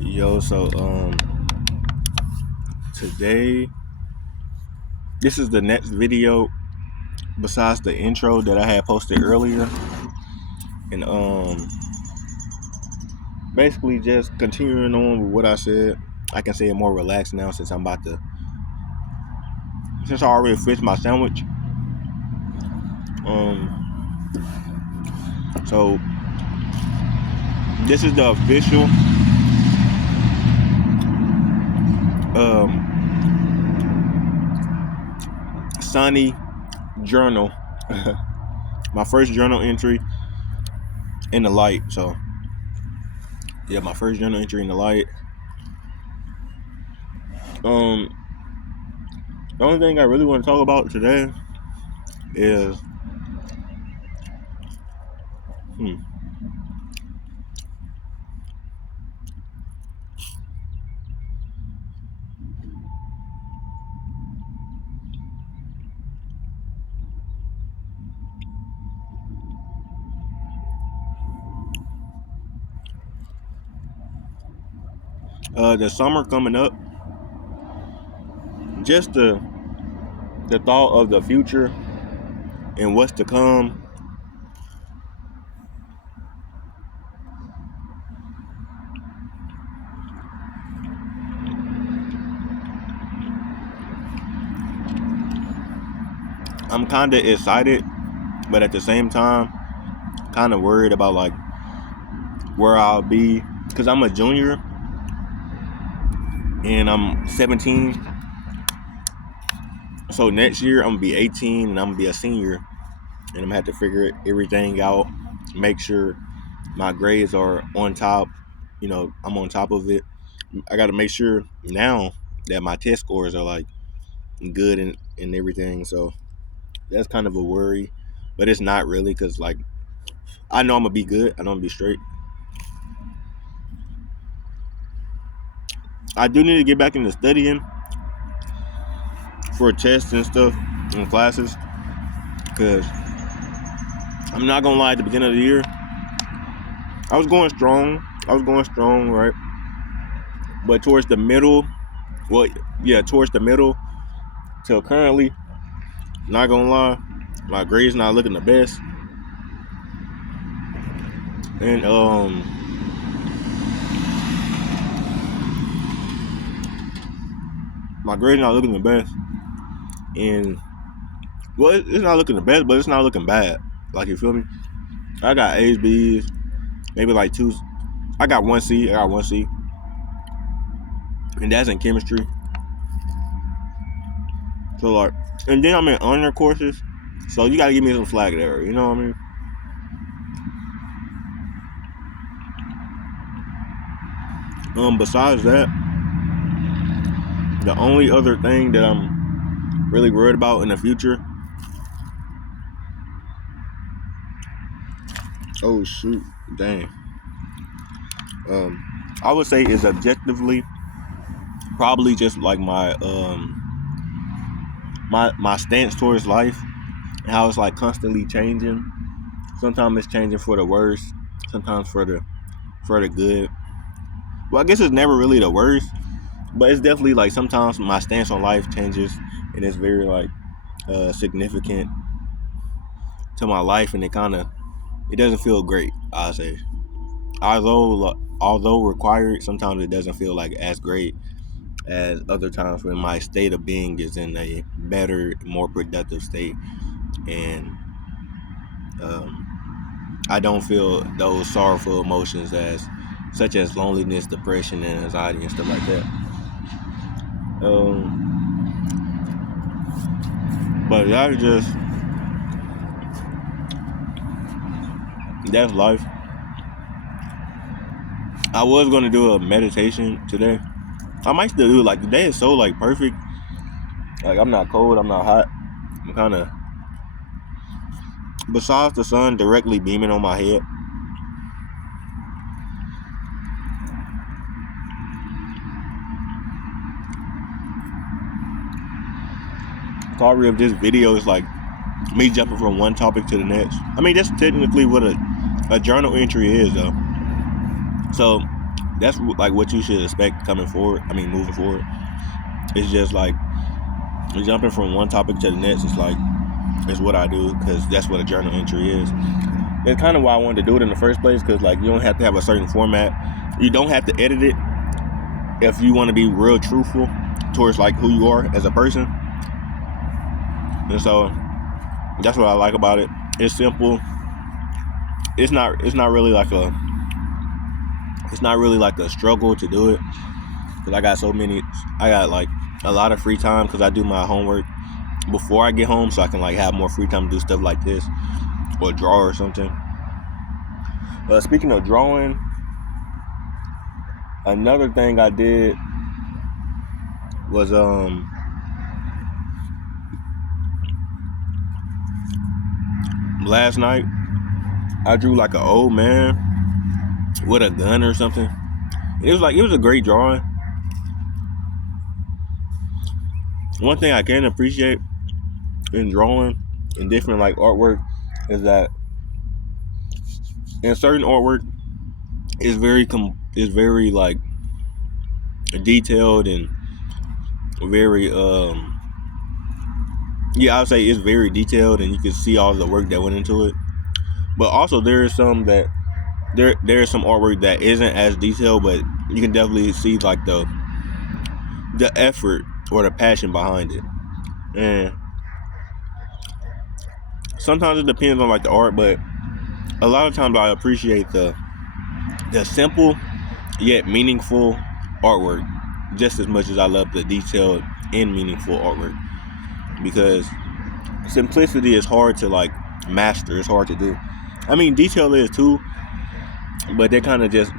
Yo, today this is the next video besides the intro that I had posted earlier, and basically just continuing on with what I said. I can say it more relaxed now since I already finished my sandwich. Um, so this is the official um Sunny journal, my first journal entry in the light. So yeah, my first journal entry in the light. Um, the only thing I really want to talk about today is hmm, the summer coming up. Just the thought of the future and what's to come. I'm kind of excited, but at the same time, kind of worried about like where I'll be because I'm a junior and I'm 17. So next year I'm gonna be 18 and I'm gonna be a senior, and I'm gonna have to figure everything out, make sure my grades are on top. I'm on top of it. I got to make sure now that my test scores are like good and everything. So that's kind of a worry, but it's not really because like I know I'm gonna be good. I know I'm gonna be straight. I do need to get back into studying for tests and stuff and classes because I'm not gonna lie. At the beginning of the year, I was going strong. Right? But towards the middle, towards the middle till currently, not gonna lie, my grades not looking the best, and my grades not looking the best, and well, it's not looking the best, but it's not looking bad. Like, you feel me? I got A's, B's, maybe like two. I got one C, and that's in chemistry. So like, and then I'm in honor courses, so you gotta give me some slack there. You know what I mean? Besides that, the only other thing that I'm really worried about in the future. Oh shoot, dang. I would say is objectively probably just like my stance towards life and how it's like constantly changing. Sometimes it's changing for the worse, sometimes for the good. Well, I guess it's never really the worst, but it's definitely like sometimes my stance on life changes and it's very like significant to my life, and it doesn't feel great. I say, although required, sometimes it doesn't feel like as great as other times when my state of being is in a better, more productive state, and I don't feel those sorrowful emotions such as loneliness, depression, and anxiety and stuff like that. But that's life. I was gonna do a meditation today. I might still do it. Like, the day is so like perfect. Like, I'm not cold, I'm not hot. I'm kind of, besides the sun directly beaming on my head. Story of this video is like me jumping from one topic to the next. I mean, that's technically what a journal entry is, though. So that's like what you should expect coming forward. I mean, moving forward. It's just like jumping from one topic to the next. It's what I do because that's what a journal entry is. It's kind of why I wanted to do it in the first place, because like you don't have to have a certain format. You don't have to edit it if you want to be real truthful towards like who you are as a person. And so that's what I like about it. It's simple. It's not really like a struggle to do it, because I got like a lot of free time because I do my homework before I get home, so I can like have more free time to do stuff like this or draw or something. Speaking of drawing, another thing I did was last night I drew like an old man with a gun or something. It was a great drawing. One thing I can appreciate in drawing and different like artwork is that in certain artwork is very like detailed and very I would say it's very detailed, and you can see all the work that went into it. But also there is some artwork that isn't as detailed, but you can definitely see like the effort or the passion behind it. And sometimes it depends on like the art, but a lot of times I appreciate the simple yet meaningful artwork just as much as I love the detailed and meaningful artwork, because simplicity is hard to like master. It's hard to do. I mean, detail is too, but it kind of just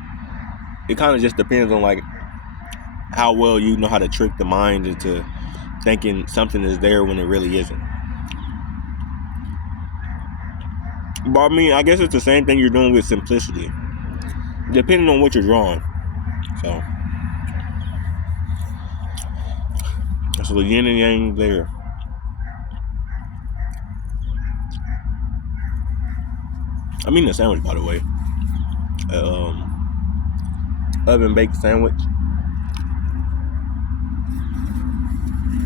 depends on like how well you know how to trick the mind into thinking something is there when it really isn't. But I mean, I guess it's the same thing you're doing with simplicity, depending on what you're drawing. So that's the yin and yang there. I mean the sandwich, by the way. Oven baked sandwich.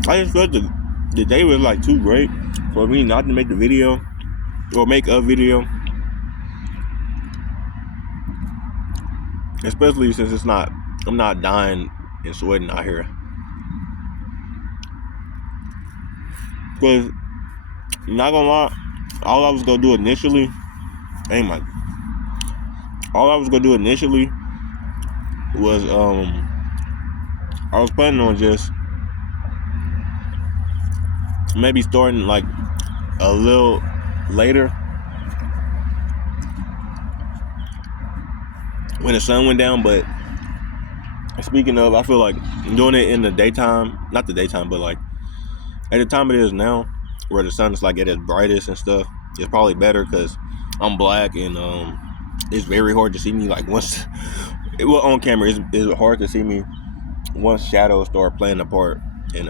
I just felt the day was like too great for me not to make the video or make a video, especially since I'm not dying and sweating out here. Because not gonna lie, all I was gonna do initially was I was planning on just maybe starting like a little later when the sun went down. But speaking of, I feel like doing it in the daytime, not the daytime, but like at the time it is now, where the sun is like at its brightest and stuff, it's probably better because I'm black and it's very hard to see me like once on camera. It's hard to see me once shadows start playing a part in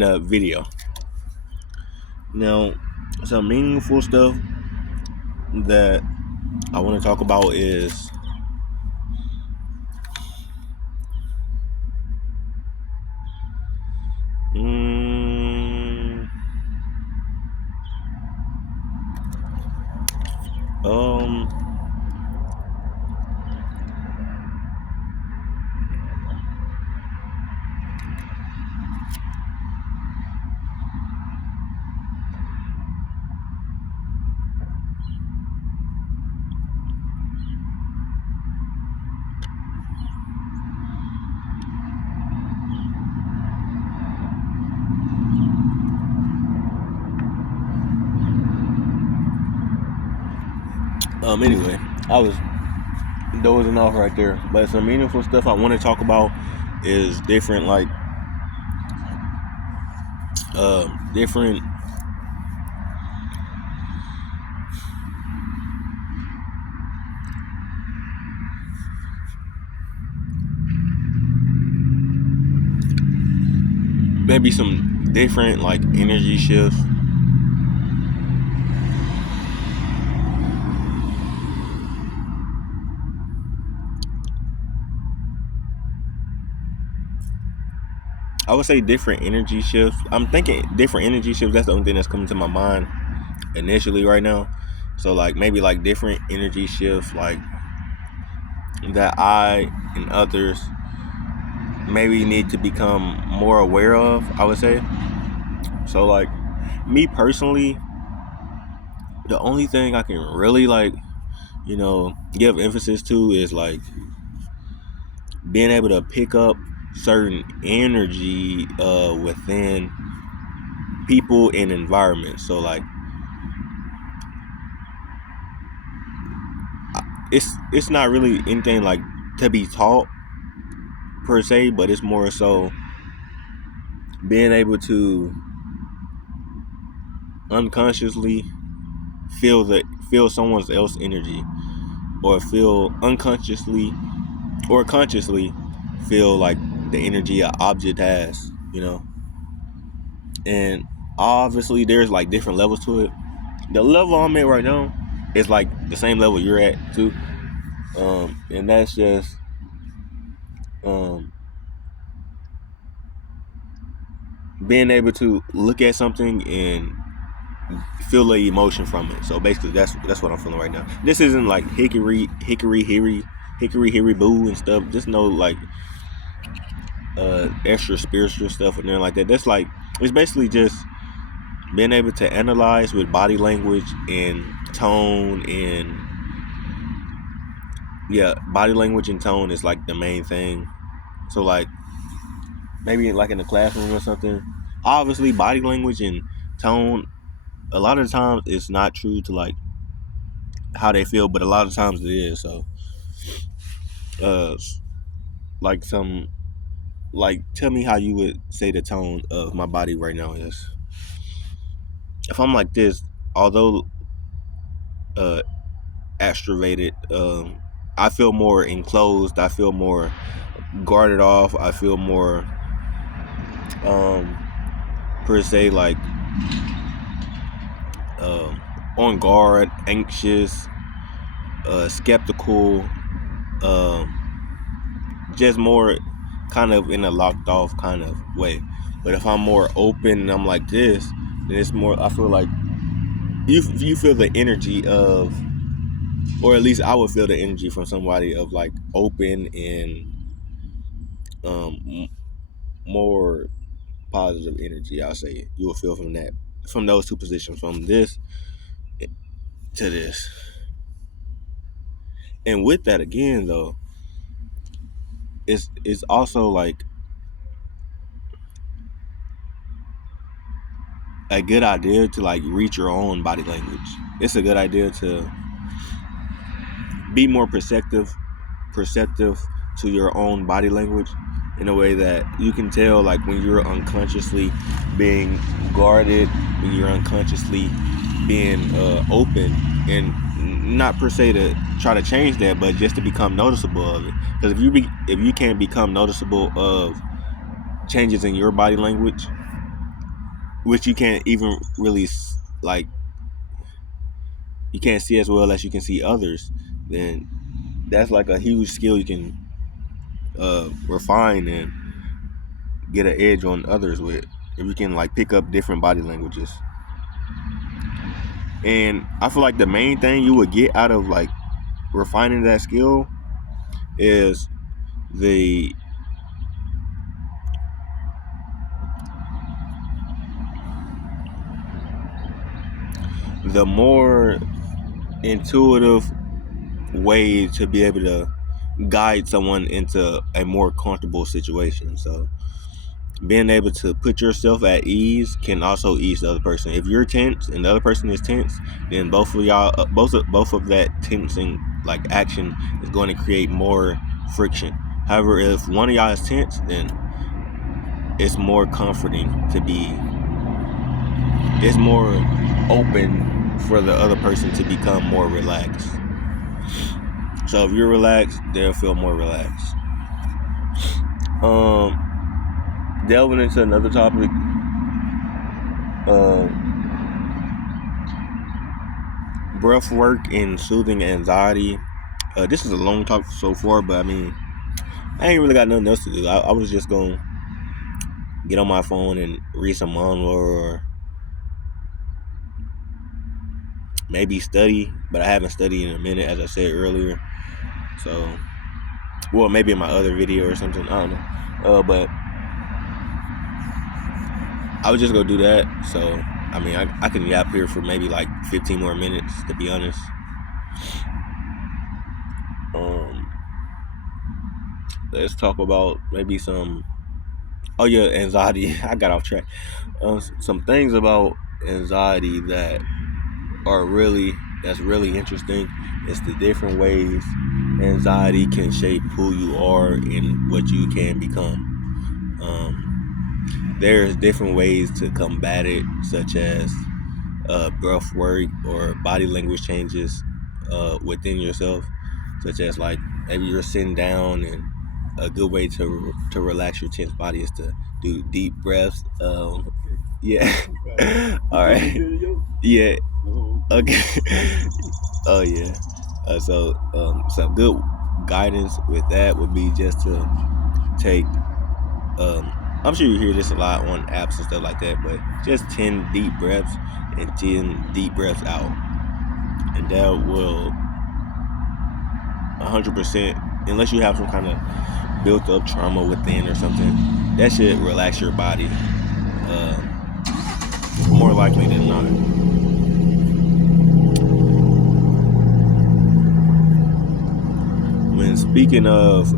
the video. Now, some meaningful stuff that I want to talk about is anyway, I was dozing off right there. But some meaningful stuff I want to talk about is different maybe some different like energy shifts I would say different energy shifts. I'm thinking different energy shifts. That's the only thing that's coming to my mind initially right now. So like maybe like different energy shifts like that I and others maybe need to become more aware of, I would say. So like me personally, the only thing I can really like, give emphasis to is like being able to pick up certain energy within people and environments. So like it's not really anything like to be taught per se, but it's more so being able to unconsciously feel someone else's energy, or feel unconsciously or consciously feel like the energy an object has, and obviously there's like different levels to it. The level I'm at right now is like the same level you're at too, and that's just um, being able to look at something and feel the emotion from it. So basically, that's what I'm feeling right now. This isn't like hickory boo and stuff. Just no like extra spiritual stuff and there like that. That's like it's basically just being able to analyze with body language and tone, and body language and tone is like the main thing. So like maybe like in the classroom or something, obviously body language and tone a lot of the times it's not true to like how they feel, but a lot of times it is. So uh like some like tell me how you would say the tone of my body right now is. If I'm like this, although uh extroverted, I feel more enclosed, I feel more guarded off, I feel more um per se like um on guard, anxious, skeptical, just more kind of in a locked off kind of way. But if I'm more open and I'm like this, then it's more, I feel like you feel the energy of, or at least I would feel the energy from somebody of like open and more positive energy. I'll say you will feel from those two positions, from this to this. And with that again though, it's also like a good idea to like reach your own body language. It's a good idea to be more perceptive to your own body language, in a way that you can tell like when you're unconsciously being guarded, when you're unconsciously being open, and not per se to try to change that, but just to become noticeable of it. Because if you can't become noticeable of changes in your body language, which you can't even really like, you can't see as well as you can see others, then that's like a huge skill you can refine and get an edge on others with, if you can like pick up different body languages. And I feel like the main thing you would get out of like refining that skill is the more intuitive way to be able to guide someone into a more comfortable situation. So being able to put yourself at ease can also ease the other person. If you're tense and the other person is tense, then both of y'all, both of that tensing like action is going to create more friction. However, if one of y'all is tense, then it's more comforting to be. It's more open for the other person to become more relaxed. So if you're relaxed, they'll feel more relaxed. Delving into another topic. Breath work and soothing anxiety. This is a long talk so far, but I mean, I ain't really got nothing else to do. I was just going to get on my phone and read some manga or maybe study, but I haven't studied in a minute, as I said earlier. So, well, maybe in my other video or something. I don't know. But I would just go do that. So, I mean, I can yap here for maybe like 15 more minutes, to be honest. Let's talk about maybe some. Oh yeah, anxiety. I got off track. Some things about anxiety that's really interesting. It's the different ways anxiety can shape who you are and what you can become. There's different ways to combat it, such as breath work or body language changes within yourself, such as like maybe you're sitting down, and a good way to relax your tense body is to do deep breaths. Yeah. All right. Yeah. Okay. Oh yeah. So some good guidance with that would be just to take. I'm sure you hear this a lot on apps and stuff like that, but just 10 deep breaths and 10 deep breaths out, and that will 100%, unless you have some kind of built up trauma within or something, that should relax your body more likely than not. When speaking of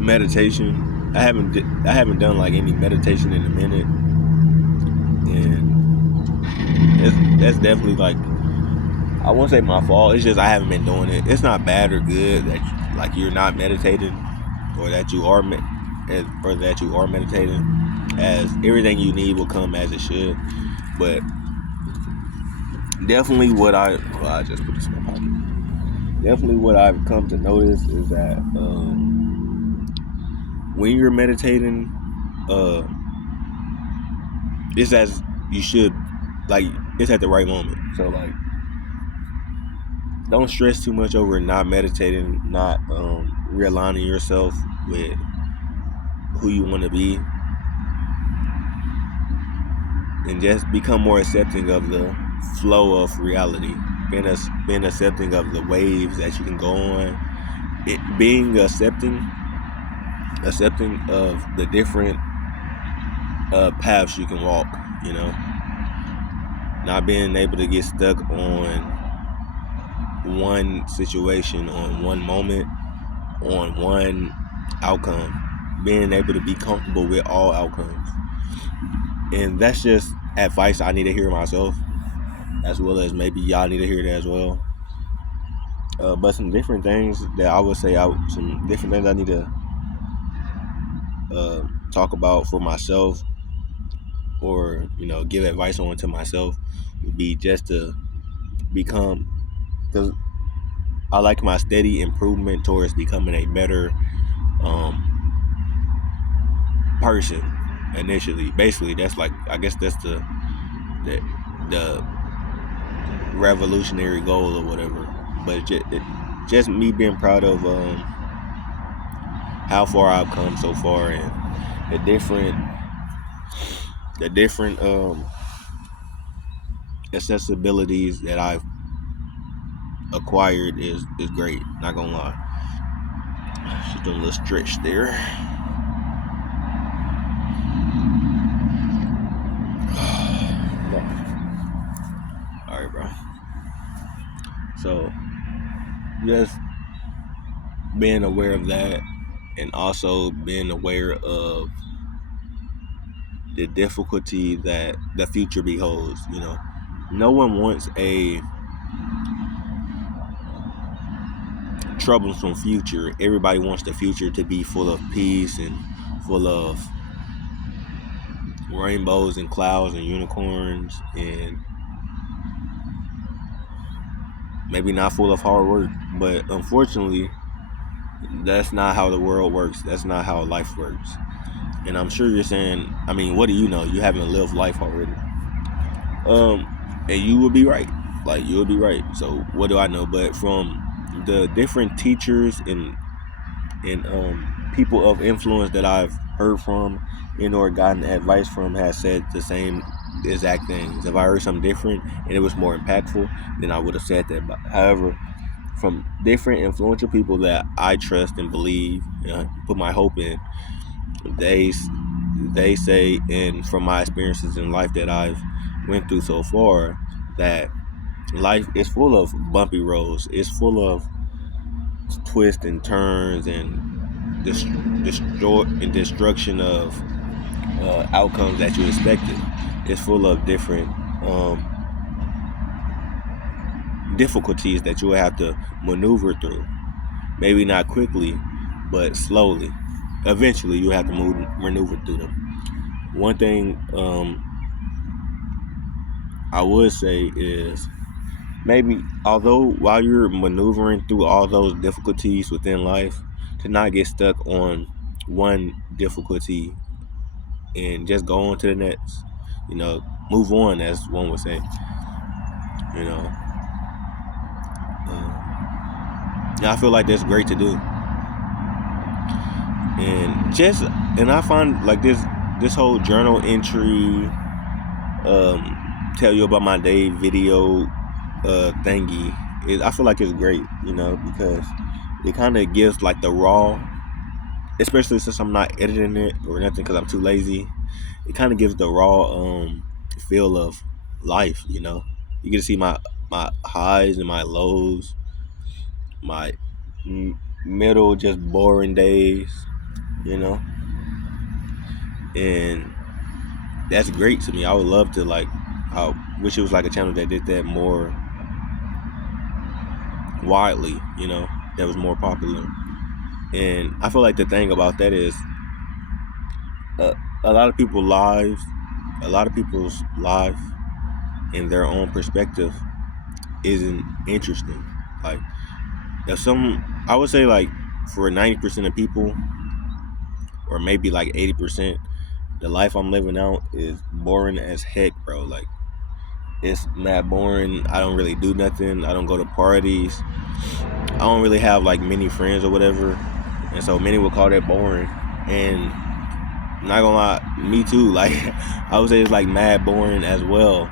meditation, I haven't done like any meditation in a minute, and that's definitely like, I won't say my fault. It's just I haven't been doing it. It's not bad or good that like you're not meditating, or that you are meditating, as everything you need will come as it should. But definitely I just put this in my pocket. Definitely what I've come to notice is that when you're meditating, it's as you should, like it's at the right moment. So like, don't stress too much over not meditating, not realigning yourself with who you want to be, and just become more accepting of the flow of reality, being accepting of the waves that you can go on, being accepting of the different paths you can walk, not being able to get stuck on one situation, on one moment, on one outcome, being able to be comfortable with all outcomes. And that's just advice I need to hear myself, as well as maybe y'all need to hear that as well. But some different things that I would say, some different things I need to talk about for myself, or give advice on to myself, would be just to become, because I like my steady improvement towards becoming a better person initially. Basically, that's like, I guess that's the revolutionary goal or whatever. But just me being proud of how far I've come so far, and the different accessibilities that I've acquired is great. Not gonna lie. Just doing a little stretch there. Alright, bro. So just being aware of that, and also being aware of the difficulty that the future beholds. No one wants a troublesome future. Everybody wants the future to be full of peace and full of rainbows and clouds and unicorns, and maybe not full of hard work. But unfortunately, that's not how the world works. That's not how life works. And I'm sure you're saying, I mean, what do you know? You haven't lived life already. And you will be right. Like, you'll be right. So what do I know? But from the different teachers and people of influence that I've heard from and or gotten advice from has said the same exact things. If I heard something different and it was more impactful, then I would have said that. But however, from different influential people that I trust and believe, put my hope in, they they say, and from my experiences in life that I've went through so far, that life is full of bumpy roads. It's full of twists and turns and destruction of outcomes that you expected. It's full of different difficulties that you will have to maneuver through. Maybe not quickly, but slowly. Eventually, you have to maneuver through them. One thing I would say is, maybe, although while you're maneuvering through all those difficulties within life, to not get stuck on one difficulty and just go on to the next. Move on, as one would say. You know, I feel like that's great to do, and I find like this whole journal entry, tell you about my day video thingy. I feel like it's great, because it kind of gives like the raw, especially since I'm not editing it or nothing because I'm too lazy. It kind of gives the raw feel of life. You get to see my highs and my lows, my middle just boring days, and that's great to me. I would love to, like, I wish it was like a channel that did that more widely, that was more popular. And I feel like the thing about that is a lot of people's lives in their own perspective isn't interesting. Like, I would say, like, for 90% of people, or maybe like 80%, the life I'm living out is boring as heck, bro. Like, it's mad boring. I don't really do nothing. I don't go to parties. I don't really have like many friends or whatever, and so many would call that boring. And not gonna lie, me too. Like, I would say it's like mad boring as well.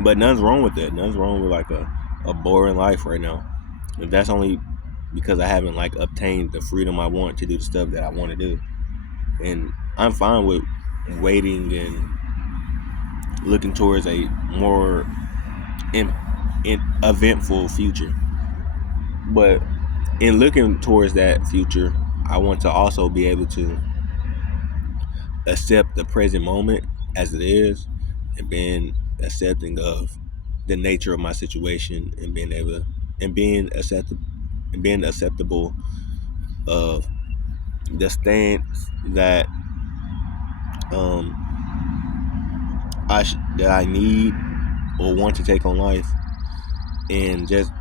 But nothing's wrong with it. Nothing's wrong with like a boring life right now. If that's only because I haven't like obtained the freedom I want to do the stuff that I want to do, and I'm fine with waiting and looking towards a more eventful future. But in looking towards that future, I want to also be able to accept the present moment as it is, and being accepting of the nature of my situation, and being acceptable of the stance that that I need or want to take on life, and just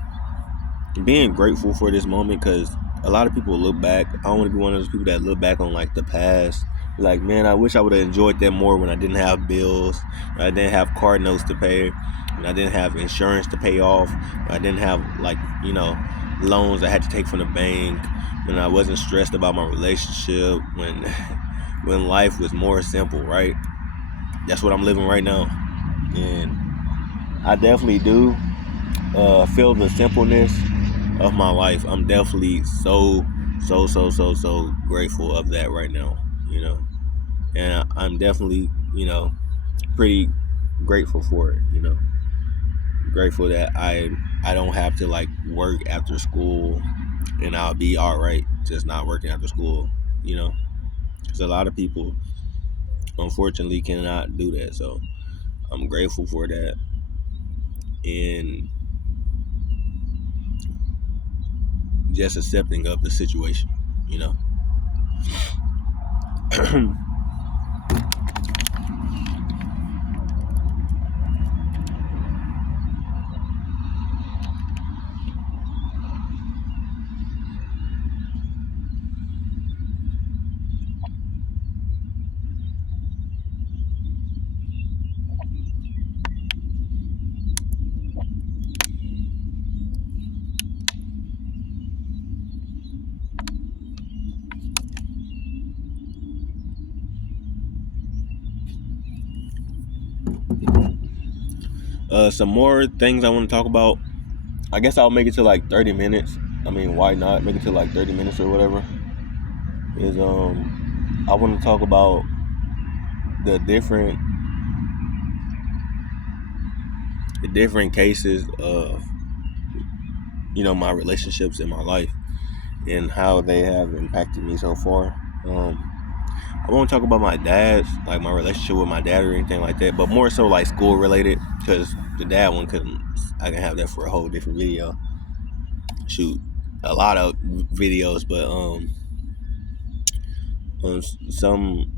being grateful for this moment. Because a lot of people look back. I don't want to be one of those people that look back on like the past, like, man, I wish I would have enjoyed that more when I didn't have bills, when I didn't have car notes to pay, when I didn't have insurance to pay off, when I didn't have, like, loans I had to take from the bank, when I wasn't stressed about my relationship, when life was more simple, right? That's what I'm living right now, and I definitely do feel the simpleness of my life. I'm definitely so grateful of that right now, and I'm definitely, pretty grateful for it, grateful that I don't have to like work after school, and I'll be all right just not working after school, because a lot of people unfortunately cannot do that. So I'm grateful for that, and just accepting of the situation, you know. Some more things I want to talk about. I guess I'll make it to like 30 minutes. I mean, why not make it to like 30 minutes or whatever? Is I want to talk about the different cases of my relationships in my life and how they have impacted me so far. I won't talk about my dad's, like my relationship with my dad or anything like that, but more so like school related, because the dad one I can have that for a whole different video. Shoot, a lot of videos, but some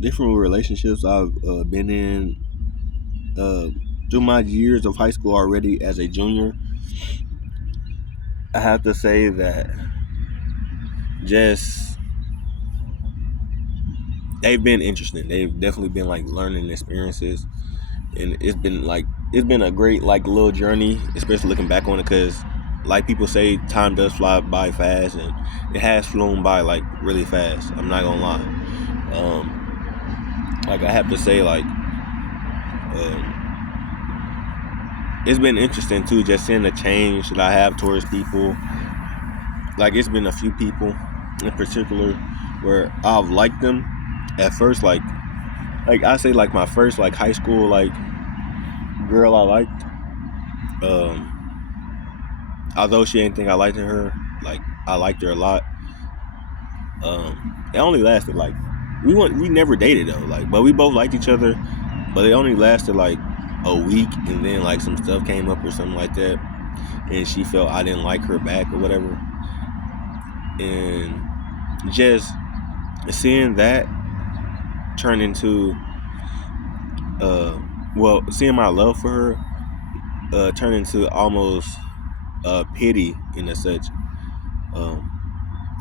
different relationships I've been in through my years of high school already as a junior. I have to say that just they've been interesting. They've definitely been like learning experiences, and it's been a great like little journey, especially looking back on it, because like people say, time does fly by fast, and it has flown by like really fast. I'm not gonna lie. Like I have to say, like it's been interesting too, just seeing the change that I have towards people. Like it's been a few people in particular where I've liked them at first, like I say, like my first like high school like girl I liked. Although she didn't think I liked her, like I liked her a lot. It only lasted like we never dated though, like, but we both liked each other, but it only lasted like a week, and then like some stuff came up or something like that, and she felt I didn't like her back or whatever, and just seeing that turn into seeing my love for her turn into almost pity in a such,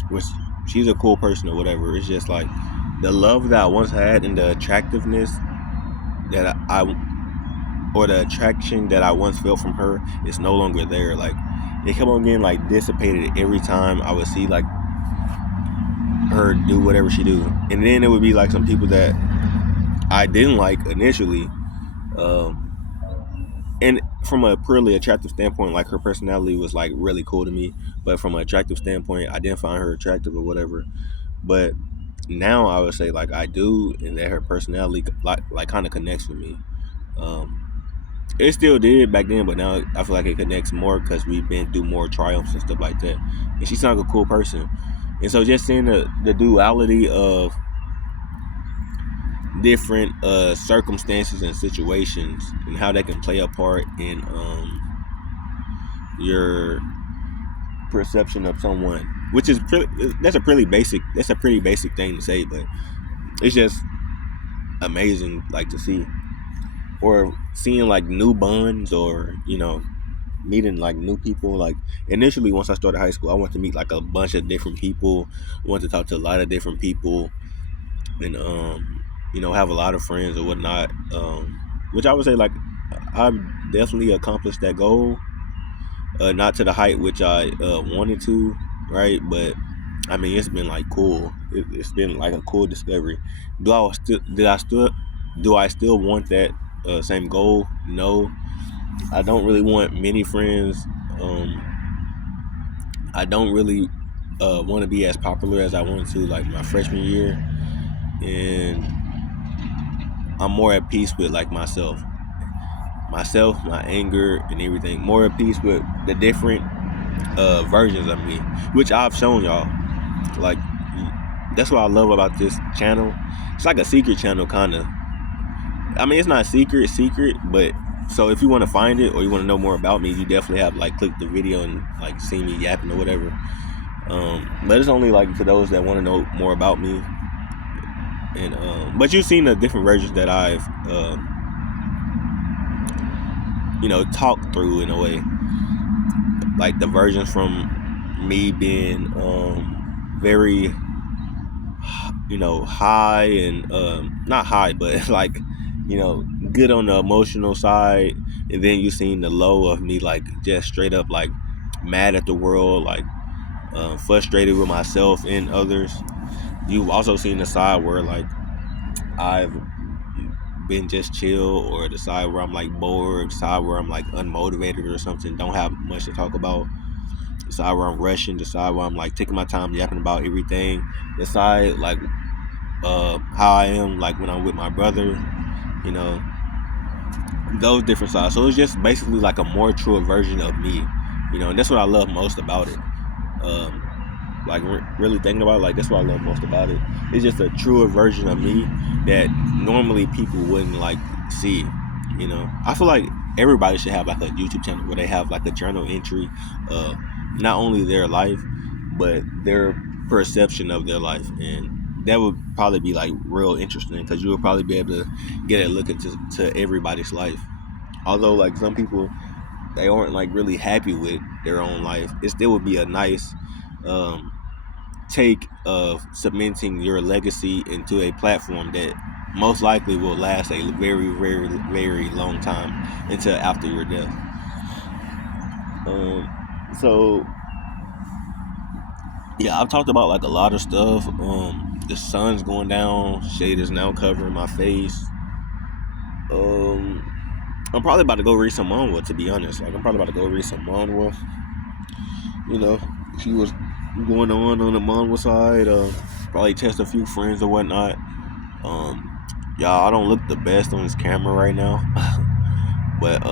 which she's a cool person or whatever. It's just like the love that I once had and the attractiveness that or the attraction that I once felt from her is no longer there. Like it kept on getting like dissipated every time I would see like her do whatever she do, and then it would be like some people that I didn't like initially, and from a purely attractive standpoint, like her personality was like really cool to me, but from an attractive standpoint I didn't find her attractive or whatever. But now I would say like I do, and that her personality like kind of connects with me. It still did back then, but now I feel like it connects more because we've been through more triumphs and stuff like that, and she's like a cool person. And so just seeing the duality of different circumstances and situations and how they can play a part in your perception of someone, which is that's a pretty basic thing to say, but it's just amazing like to see, or seeing like new bonds, or meeting like new people. Like initially, once I started high school, I wanted to meet like a bunch of different people. I wanted to talk to a lot of different people, and have a lot of friends or whatnot, which I would say like I've definitely accomplished that goal, not to the height which I wanted to, right? But I mean, it's been like cool. It's been like a cool discovery. Do I still want that same goal? No, I don't really want many friends. I don't really want to be as popular as I wanted to like my freshman year, and I'm more at peace with like myself, my anger and everything. More at peace with the different versions of me, which I've shown y'all. Like that's what I love about this channel. It's like a secret channel, kind of. I mean, it's not secret, but so if you want to find it or you want to know more about me, you definitely have like click the video and like see me yapping or whatever. But it's only like for those that want to know more about me. And but you've seen the different versions that I've talked through in a way, like the versions from me being very high and not high, but like good on the emotional side, and then you seen the low of me, like just straight up like mad at the world, like frustrated with myself and others. You've also seen the side where like I've been just chill, or the side where I'm like bored, the side where I'm like unmotivated or something, don't have much to talk about, the side where I'm rushing, the side where I'm like taking my time yapping about everything, the side like how I am like when I'm with my brother, you know, those different sides. So it's just basically like a more truer version of me, you know, and that's what I love most about it. Um, like really thinking about it, like that's what I love most about it. It's just a truer version of me that normally people wouldn't like see. You know, I feel like everybody should have like a YouTube channel where they have like a journal entry of not only their life but their perception of their life, and that would probably be like real interesting because you would probably be able to get a look into everybody's life. Although like some people they aren't like really happy with their own life, it still would be a nice um, take of cementing your legacy into a platform that most likely will last a very, very, very long time until after your death. So yeah, I've talked about like a lot of stuff. The sun's going down, shade is now covering my face. I'm probably about to go read some manhwa, to be honest. Like I'm probably about to go read some manhwa. You know, see what's going on the manhwa side. Probably test a few friends or whatnot. Y'all, I don't look the best on this camera right now, but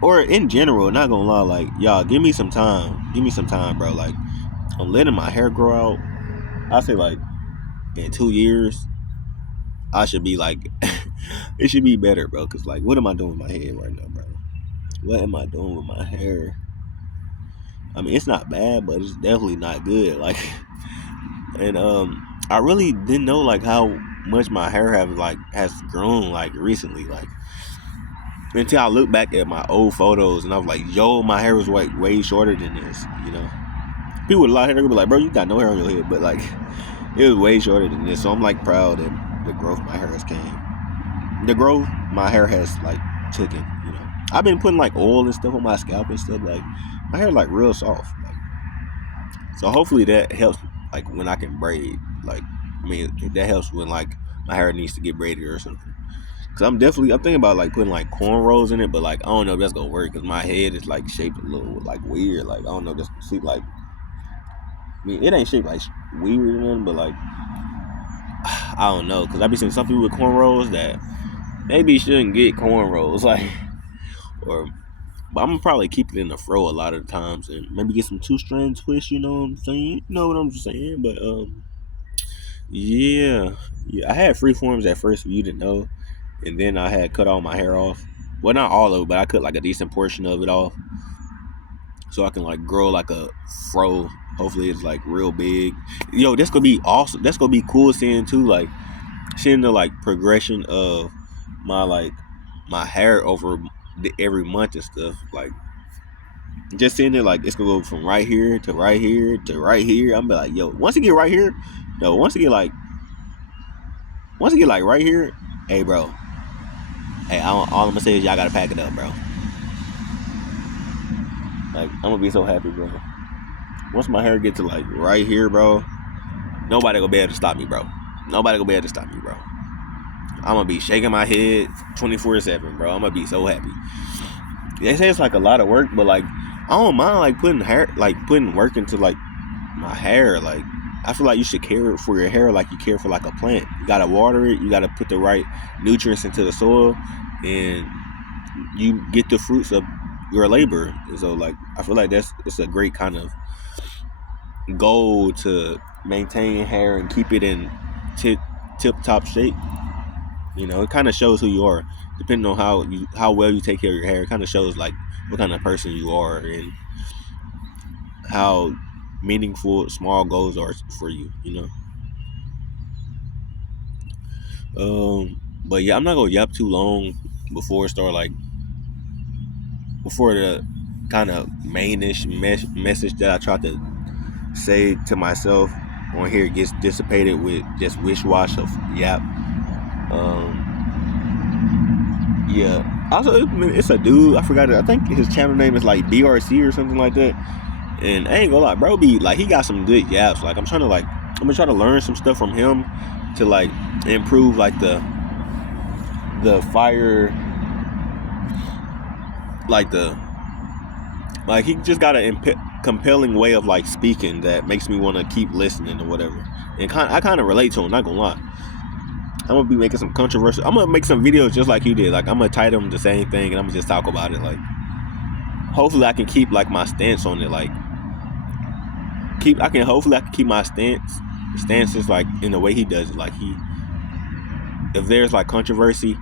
or in general, not gonna lie, like y'all, give me some time, bro. Like I'm letting my hair grow out. I say like in 2 years, I should be like, it should be better, bro. Cause like, what am I doing with my head right now, bro? What am I doing with my hair? I mean, it's not bad, but it's definitely not good. Like, and I really didn't know like how much my hair has grown like recently, like until I look back at my old photos and I was like, yo, my hair was like way shorter than this, you know. People with a lot of hair, they're gonna be like, bro, you got no hair on your head, but like it was way shorter than this. So I'm like proud that the growth my hair has came. The growth my hair has like taken, you know. I've been putting like oil and stuff on my scalp and stuff, like my hair like real soft. Like, so hopefully that helps like when I can braid. Like I mean that helps when like my hair needs to get braided or something. Cause I'm thinking about like putting like cornrows in it, but like I don't know if that's gonna work because my head is like shaped a little like weird. Like I don't know, just see like I mean it ain't shaped like weird or nothing, but like I don't know, cause I be seeing some people with cornrows that maybe shouldn't get cornrows, like or but I'm gonna probably keep it in the fro a lot of the times and maybe get some 2-strand twists. You know what I'm saying? You know what I'm saying? But yeah, I had freeforms at first, if you didn't know. And then I had cut all my hair off. Well, not all of it, but I cut like a decent portion of it off, so I can like grow like a fro. Hopefully, it's like real big. Yo, that's gonna be awesome. That's gonna be cool seeing too, like seeing the like progression of my hair over every month and stuff. Like just seeing it, like it's gonna go from right here to right here to right here. I'm be like, yo, once it get right here, no, once it get like right here, hey, bro. Hey, all I'm gonna say is y'all gotta pack it up, bro. Like, I'm gonna be so happy, bro. Once my hair get to like right here, bro, nobody gonna be able to stop me, bro. Nobody gonna be able to stop me, bro. I'm gonna be shaking my head 24/7, bro. I'm gonna be so happy. They say it's like a lot of work, but like I don't mind like putting work into like my hair. Like I feel like you should care for your hair like you care for like a plant. You gotta water it. You gotta put the right nutrients into the soil, and you get the fruits of your labor. And so like I feel like it's a great kind of goal to maintain hair and keep it in tip top shape. You know, it kind of shows who you are, depending on how well you take care of your hair. It kind of shows like what kind of person you are and how meaningful small goals are for you. You know. But yeah, I'm not gonna yap too long before the kind of mainish message that I tried to say to myself on here gets dissipated with just wish wash of yap. Yeah. Also, it's a dude. I forgot it. I think his channel name is like BRC or something like that. And I ain't gonna lie, bro. Be like he got some good yaps. Like I'm gonna try to learn some stuff from him. to like improve like the fire, like he just got a compelling way of like speaking that makes me want to keep listening or whatever. And I kind of relate to him, not gonna lie. I'm gonna be making some controversial. I'm gonna make some videos just like you did. Like I'm gonna title them the same thing, and I'm gonna just talk about it. Like hopefully I can keep like my stance on it. Like hopefully I can keep my stances like in the way he does it. Like if there's like controversy,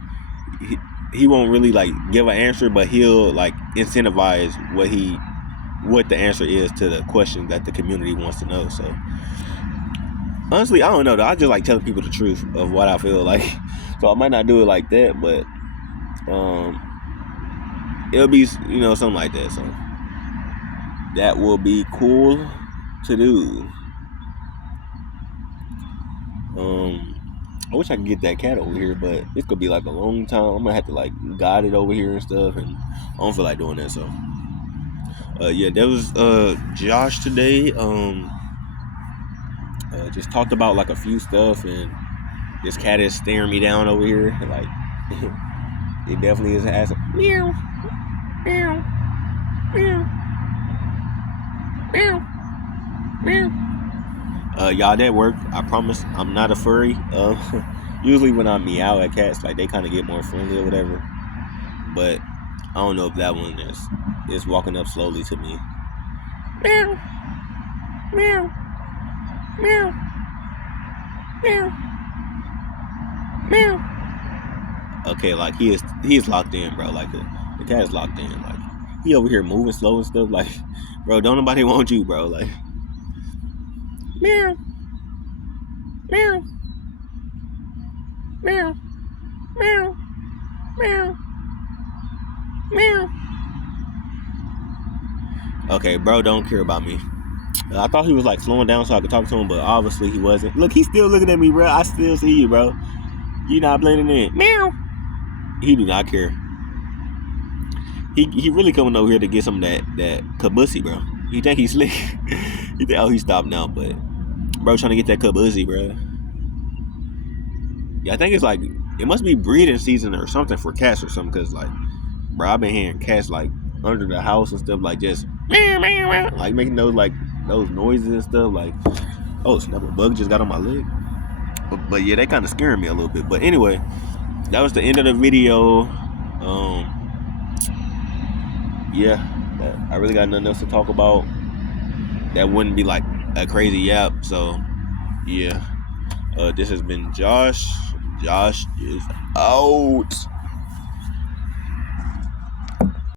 he won't really like give an answer, but he'll like incentivize what the answer is to the question that the community wants to know. So honestly, I don't know though. I just like telling people the truth of what I feel like. So I might not do it like that, but it'll be, something like that. So that will be cool to do. I wish I could get that cat over here, but it's gonna be like a long time. I'm gonna have to like guide it over here and stuff, and I don't feel like doing that. So yeah, that was Josh today. Just talked about like a few stuff, and this cat is staring me down over here. Like it definitely is asking meow, meow, meow, meow, meow. Y'all, that work. I promise I'm not a furry. Usually when I meow at cats, like they kind of get more friendly or whatever. But I don't know if that one is walking up slowly to me. Meow, meow, meow, meow, meow. Okay, like he is locked in, bro. Like the cat is locked in. Like he over here moving slow and stuff. Like, bro, don't nobody want you, bro. Like, meow, meow, meow, meow, meow, meow. Okay, bro, don't care about me. I thought he was like slowing down so I could talk to him, but obviously he wasn't. Look, he's still looking at me, bro. I still see you, bro. You not blending in. Meow. He do not care. He really coming over here to get some of that kabussy, bro. He think he's slick. He think, oh, he stopped now, but bro trying to get that kabussy, bro. Yeah, I think it's like it must be breeding season or something for cats or something, because like, bro, I've been hearing cats like under the house and stuff, like just like making those noises and stuff. Like, oh snap, a bug just got on my leg. But yeah, they kind of scaring me a little bit. But anyway, that was the end of the video. Yeah, I really got nothing else to talk about. That wouldn't be like a crazy yap. So yeah, this has been Josh. Josh is out.